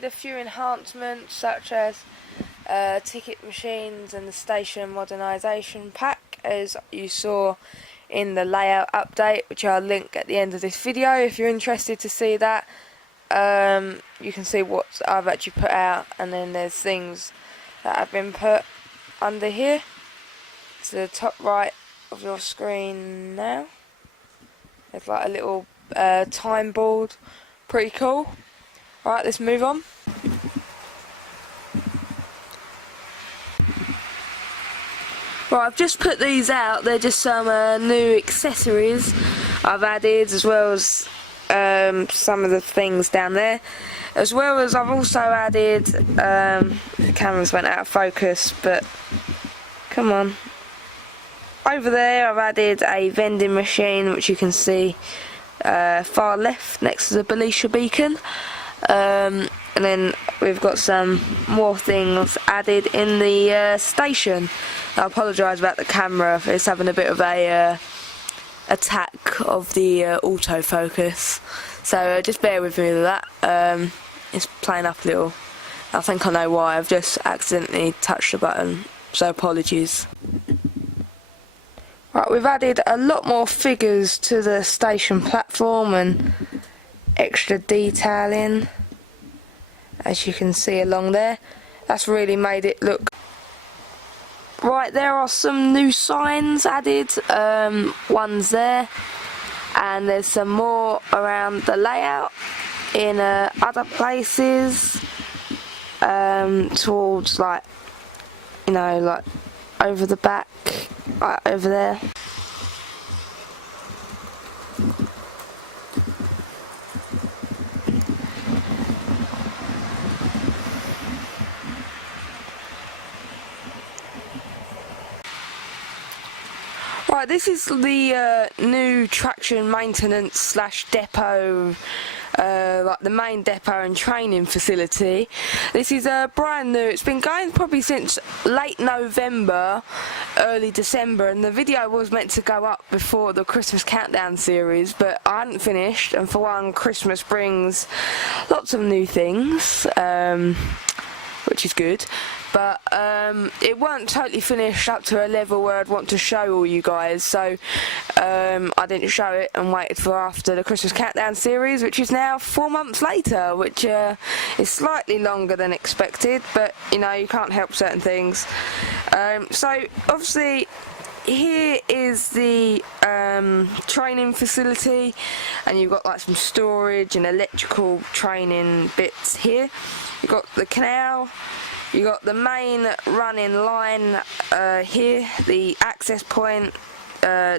added a few enhancements such as ticket machines and the station modernisation pack, as you saw in the layout update, which I'll link at the end of this video if you're interested to see that. You can see what I've actually put out, and then there's things that have been put under here to the top right of your screen now. There's like a little time board, pretty cool. Alright, let's move on. Right, I've just put these out. They're just some new accessories I've added, as well as some of the things down there. As well as I've also added, the cameras went out of focus, but come on. Over there I've added a vending machine, which you can see far left next to the Belisha beacon. And then we've got some more things added in the station. I apologise about the camera, it's having a bit of a attack of the autofocus, so just bear with me with that. It's playing up a little. I think I know why, I've just accidentally touched the button, so apologies. Right, we've added a lot more figures to the station platform and extra detailing, as you can see along there. That's really made it look. Right, there are some new signs added, one's there, and there's some more around the layout in other places, towards, like, you know, like over the back, right over there. Right, this is the new traction maintenance slash depot, like the main depot and training facility. This is brand new. It's been going probably since late November, early December, and the video was meant to go up before the Christmas countdown series, but I hadn't finished, and for one, Christmas brings lots of new things, which is good. But it weren't totally finished up to a level where I'd want to show all you guys, so I didn't show it and waited for after the Christmas Countdown series, which is now 4 months later, which is slightly longer than expected, but you know, you can't help certain things. So obviously here is the training facility, and you've got like some storage and electrical training bits here. You've got the canal. You got the main running line here, the access point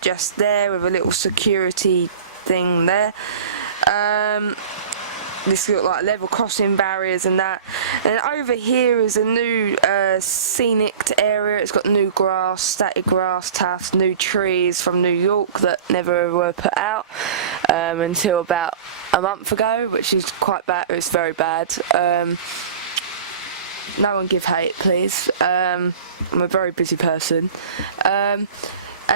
just there with a little security thing there. This got like level crossing barriers and that. And over here is a new scenic area. It's got new grass, static grass tufts, new trees from New York that never were put out until about a month ago, which is quite bad. It's very bad. No one give hate, please. I'm a very busy person. And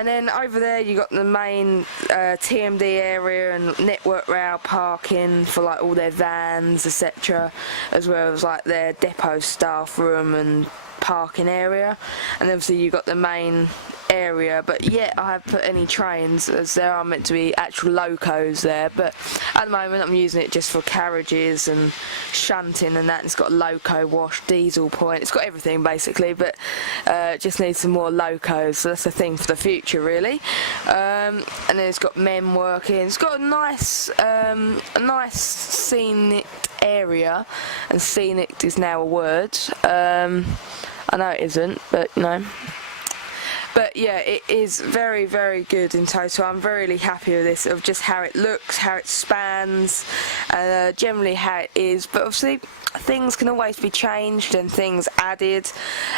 then over there you got the main TMD area and network rail parking for like all their vans, etc., as well as like their depot staff room and parking area. And obviously you got the main area, but yet I haven't put any trains, as there are meant to be actual locos there, but at the moment I'm using it just for carriages and shunting and that. It's got a loco wash, diesel point, it's got everything basically, but it just needs some more locos, so that's the thing for the future really. And then it's got men working. It's got a nice scenic area, and scenic is now a word. I know it isn't, but you know. But yeah, it is very, very good in total. I'm really happy with this, of just how it looks, how it spans, and generally how it is. But obviously things can always be changed and things added,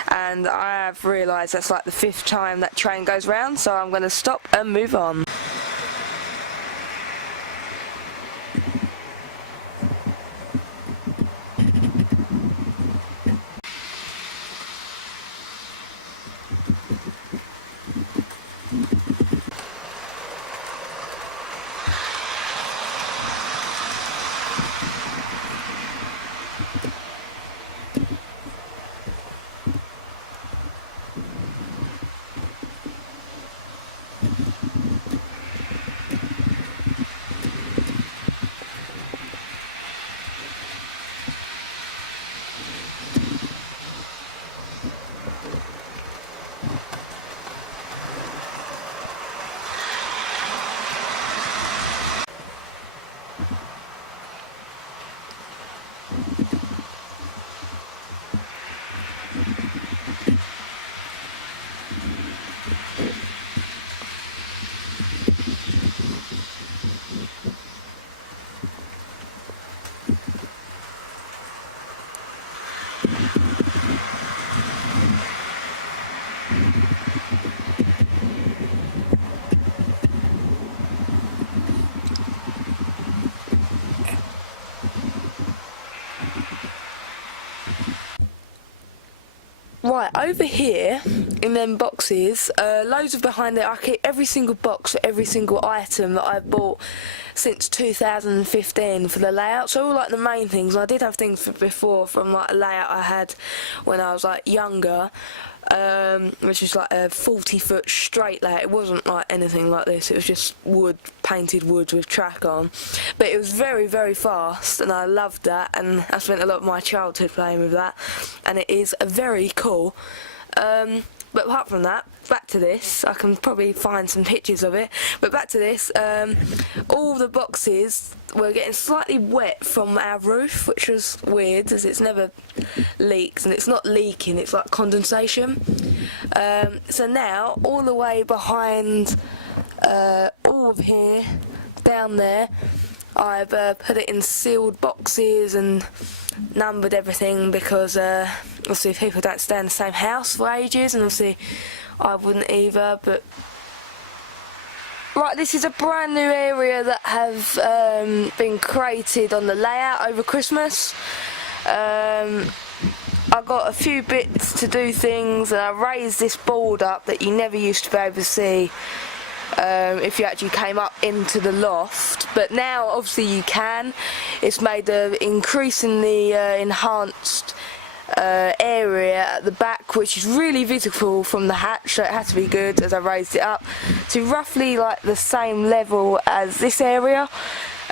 and I have realised that's like the 5th time that train goes round, so I'm going to stop and move on. Right, over here in them boxes, loads of behind there, I keep every single box for every single item that I've bought since 2015 for the layout. So all like the main things, and I did have things before from like a layout I had when I was like younger, which is like a 40-foot straight layout. It wasn't like anything like this, it was just wood, painted wood with track on. But it was very, very fast, and I loved that, and I spent a lot of my childhood playing with that, and it is very cool. But apart from that, back to this, I can probably find some pictures of it, but back to this, all the boxes were getting slightly wet from our roof, which was weird, as it's never leaks, and it's not leaking, it's like condensation. So now, all the way behind all of here, down there, I've put it in sealed boxes and numbered everything, because obviously people don't stay in the same house for ages, and obviously I wouldn't either. But right, this is a brand new area that have been created on the layout over Christmas. I got a few bits to do things, and I raised this board up that you never used to be able to see if you actually came up into the loft, but now obviously you can. It's made an increasingly enhanced area at the back, which is really visible from the hatch, so it had to be good, as I raised it up to roughly like the same level as this area.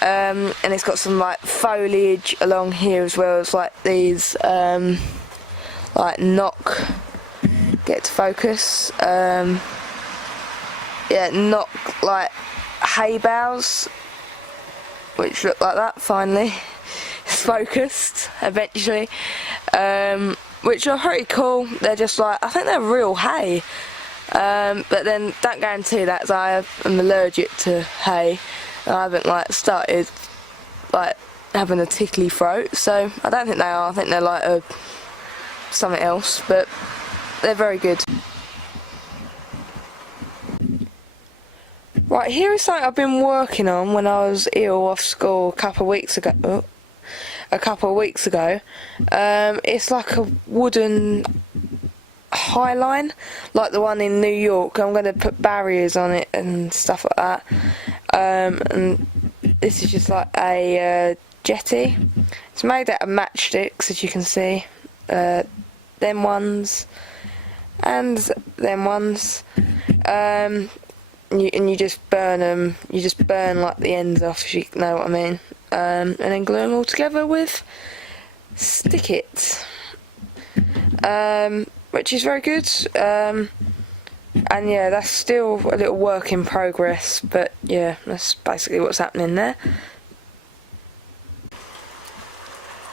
And it's got some like foliage along here, as well as like these like get to focus, yeah, knock like hay bales, which look like that. Finally, it's focused eventually, which are pretty cool. They're just like, I think they're real hay, but then don't guarantee that, as I am allergic to hay, and I haven't like started like having a tickly throat, so I don't think they are. I think they're like something else, but they're very good. Right, here is something I've been working on when I was ill off school a couple of weeks ago. It's like a wooden high line, like the one in New York. I'm going to put barriers on it and stuff like that. And this is just like a jetty. It's made out of matchsticks, as you can see. Them ones and them ones. And you just burn them. You just burn like the ends off, if you know what I mean, and then glue them all together with stick it, which is very good. And yeah, that's still a little work in progress, but yeah, that's basically what's happening there.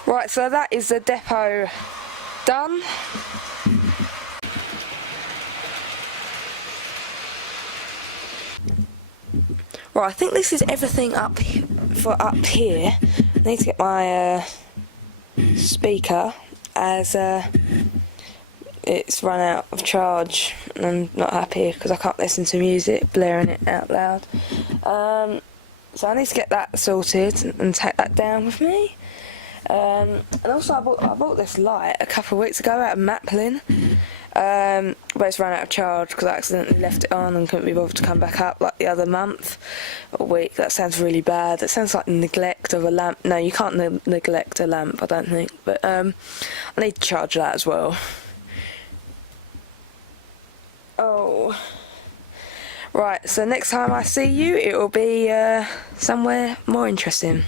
Right, so that is the depot done. Right, I think this is everything up here. I need to get my speaker, as it's run out of charge, and I'm not happy because I can't listen to music blaring it out loud. So I need to get that sorted and take that down with me. And also I bought this light a couple of weeks ago out of Maplin, but it's run out of charge because I accidentally left it on and couldn't be bothered to come back up like the other month or week. That sounds really bad. That sounds like neglect of a lamp. No, you can't neglect a lamp, I don't think, but I need to charge that as well. Oh, right, so next time I see you, it will be somewhere more interesting.